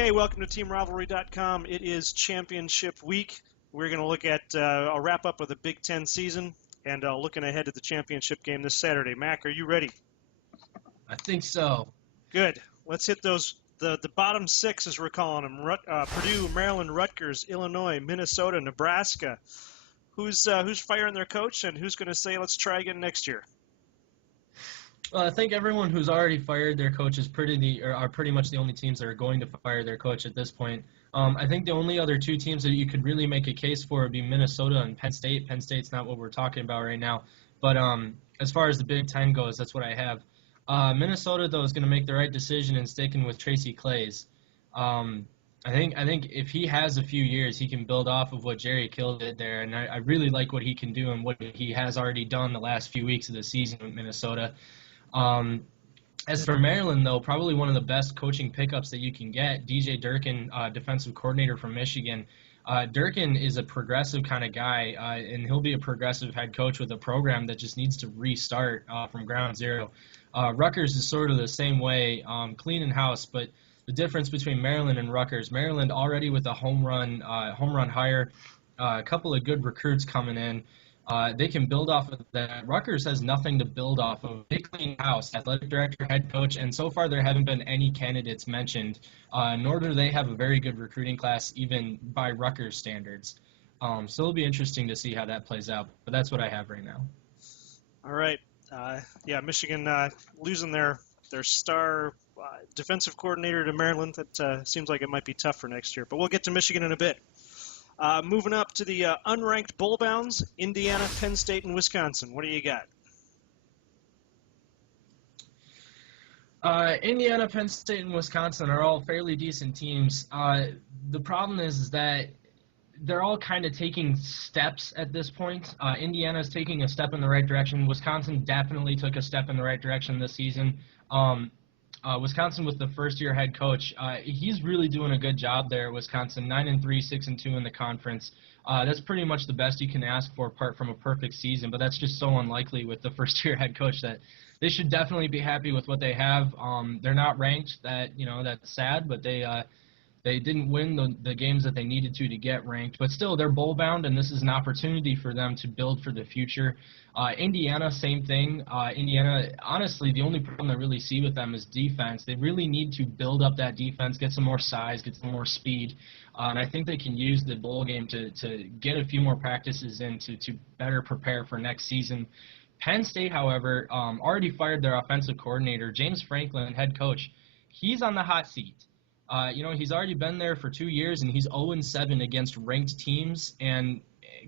Okay, welcome to TeamRivalry.com. It is championship week. We're going to look at a wrap-up of the Big Ten season and looking ahead to the championship game this Saturday. Mac, are you ready? I think so. Good. Let's hit those the bottom six, as we're calling them. Purdue, Maryland, Rutgers, Illinois, Minnesota, Nebraska. Who's firing their coach, and who's going to say, let's try again next year? Well, I think everyone who's already fired their coach are pretty much the only teams that are going to fire their coach at this point. I think the only other two teams that you could really make a case for would be Minnesota and Penn State. Penn State's not what we're talking about right now. But as far as the Big Ten goes, that's what I have. Minnesota, though, is going to make the right decision in sticking with Tracy Claeys. I think if he has a few years, he can build off of what Jerry Kill did there, and I really like what he can do and what he has already done the last few weeks of the season with Minnesota. As for Maryland, though, probably one of the best coaching pickups that you can get, DJ Durkin, defensive coordinator from Michigan. Durkin is a progressive kind of guy, and he'll be a progressive head coach with a program that just needs to restart from ground zero. Rutgers is sort of the same way, clean in house, but the difference between Maryland and Rutgers, Maryland already with a home run hire, a couple of good recruits coming in. They can build off of that. Rutgers has nothing to build off of. They clean house, athletic director, head coach, and so far there haven't been any candidates mentioned, nor do they have a very good recruiting class even by Rutgers standards. So it'll be interesting to see how that plays out, but that's what I have right now. All right. Michigan losing their star defensive coordinator to Maryland. That seems like it might be tough for next year, but we'll get to Michigan in a bit. Moving up to the unranked bowl bounds, Indiana, Penn State, and Wisconsin. What do you got? Indiana, Penn State, and Wisconsin are all fairly decent teams. The problem is that they're all kind of taking steps at this point. Indiana's taking a step in the right direction. Wisconsin definitely took a step in the right direction this season. Wisconsin with the first-year head coach, he's really doing a good job there at Wisconsin, 9-3, 6-2 in the conference. That's pretty much the best you can ask for apart from a perfect season, but that's just so unlikely with the first-year head coach that they should definitely be happy with what they have. They're not ranked. That's sad, but they didn't win the games that they needed to get ranked. But still, they're bowl-bound, and this is an opportunity for them to build for the future. Indiana, same thing. Indiana, honestly, the only problem I really see with them is defense. They really need to build up that defense, get some more size, get some more speed. And I think they can use the bowl game to get a few more practices in to better prepare for next season. Penn State, however, already fired their offensive coordinator, James Franklin, head coach. He's on the hot seat. He's already been there for 2 years, and he's 0-7 against ranked teams, and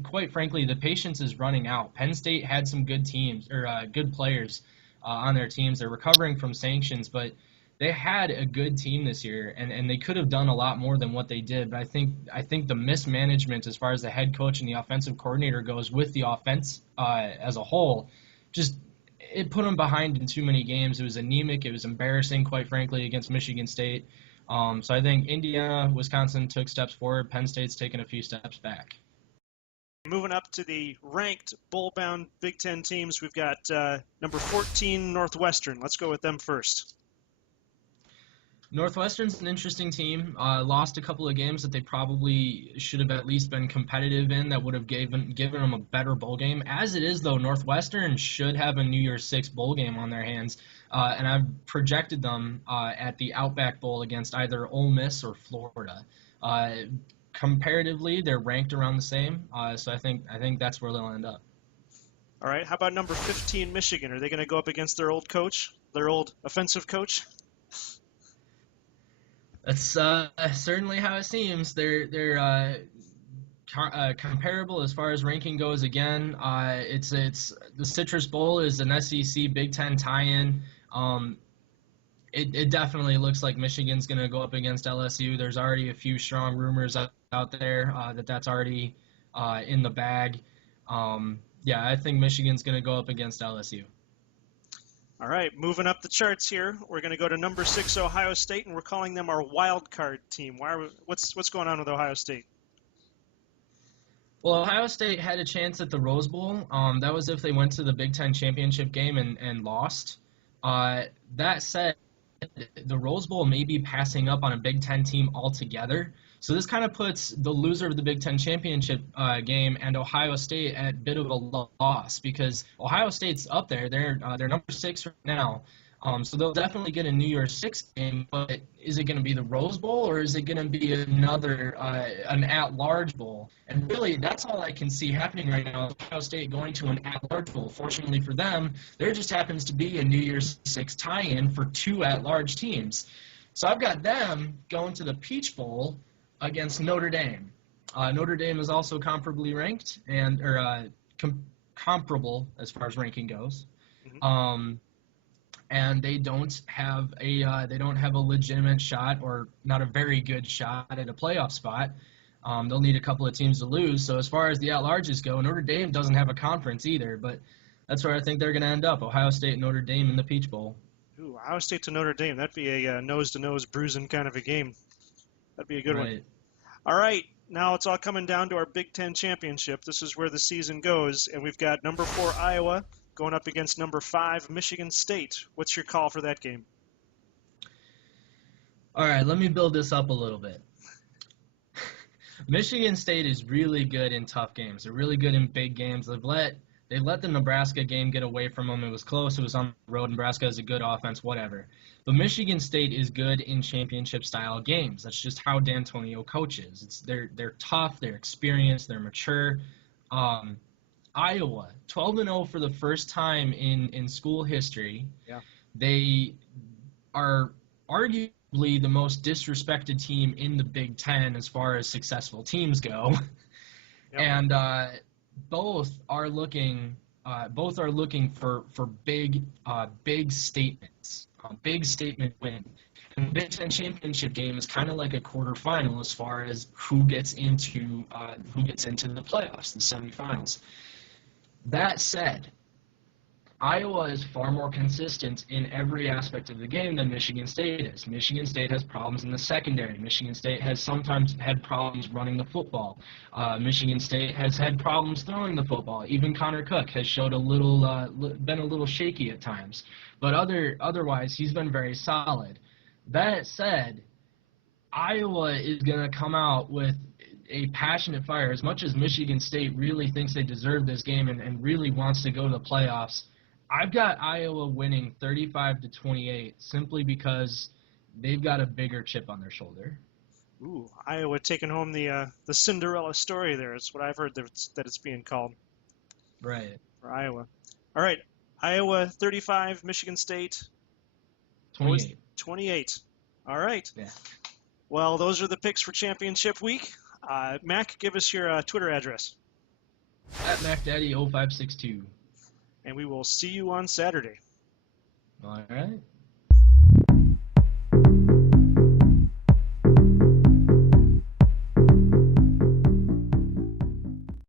quite frankly, the patience is running out. Penn State had some good teams, or good players on their teams. They're recovering from sanctions, but they had a good team this year, and they could have done a lot more than what they did. But I think the mismanagement as far as the head coach and the offensive coordinator goes with the offense as a whole, just it put them behind in too many games. It was anemic. It was embarrassing, quite frankly, against Michigan State. So I think Indiana, Wisconsin took steps forward. Penn State's taken a few steps back. Moving up to the ranked bowl-bound Big Ten teams, we've got number 14, Northwestern. Let's go with them first. Northwestern's an interesting team. Lost a couple of games that they probably should have at least been competitive in that would have given them a better bowl game. As it is, though, Northwestern should have a New Year's Six bowl game on their hands. And I've projected them at the Outback Bowl against either Ole Miss or Florida. Comparatively, they're ranked around the same, so I think that's where they'll end up. All right, how about number 15, Michigan? Are they going to go up against their old coach, their old offensive coach? That's certainly how it seems. They're comparable as far as ranking goes. Again, it's the Citrus Bowl is an SEC Big Ten tie-in. It definitely looks like Michigan's going to go up against LSU. There's already a few strong rumors out there that's already in the bag. I think Michigan's going to go up against LSU. All right, moving up the charts here, we're going to go to number 6, Ohio State, and we're calling them our wild card team. What's going on with Ohio State? Well, Ohio State had a chance at the Rose Bowl. That was if they went to the Big Ten championship game and lost. That said, the Rose Bowl may be passing up on a Big Ten team altogether. So this kind of puts the loser of the Big Ten championship game and Ohio State at a bit of a loss because Ohio State's up there. They're number 6 right now. So they'll definitely get a New Year's Six game, but is it going to be the Rose Bowl or is it going to be another an at-large bowl? And really, that's all I can see happening right now. Ohio State going to an at-large bowl. Fortunately for them, there just happens to be a New Year's Six tie-in for 2 at-large teams. So I've got them going to the Peach Bowl against Notre Dame. Notre Dame is also comparably ranked comparable as far as ranking goes. Mm-hmm. And they don't have a legitimate shot or not a very good shot at a playoff spot. They'll need a couple of teams to lose. So as far as the at-larges go, Notre Dame doesn't have a conference either, but that's where I think they're going to end up, Ohio State and Notre Dame in the Peach Bowl. Ooh, Ohio State to Notre Dame. That'd be a nose-to-nose bruising kind of a game. That'd be a good one. All right, now it's all coming down to our Big Ten championship. This is where the season goes, and we've got number 4 Iowa going up against number 5 Michigan State. What's your call for that game? All right, let me build this up a little bit. Michigan State is really good in tough games. They're really good in big games. They let the Nebraska game get away from them. It was close. It was on the road. Nebraska has a good offense, whatever. But Michigan State is good in championship-style games. That's just how D'Antonio coaches. They're tough. They're experienced. They're mature. Iowa, 12-0 for the first time in school history. Yeah. They are arguably the most disrespected team in the Big Ten as far as successful teams go. Yep. And both are looking for big statements, big statement win. And the Big Ten championship game is kind of like a quarterfinal as far as who gets into the playoffs, the semifinals. That said, Iowa is far more consistent in every aspect of the game than Michigan State is. Michigan State has problems in the secondary. Michigan State has sometimes had problems running the football. Michigan State has had problems throwing the football. Even Connor Cook has showed been a little shaky at times. But otherwise, he's been very solid. That said, Iowa is going to come out with a passionate fire. As much as Michigan State really thinks they deserve this game and really wants to go to the playoffs, I've got Iowa winning 35-28 simply because they've got a bigger chip on their shoulder. Ooh, Iowa taking home the Cinderella story there. It's what I've heard that it's being called. Right. For Iowa. All right, Iowa 35, Michigan State 28. 28. All right. Yeah. Well, those are the picks for championship week. Mac, give us your Twitter address. At MacDaddy0562. And we will see you on Saturday. All right.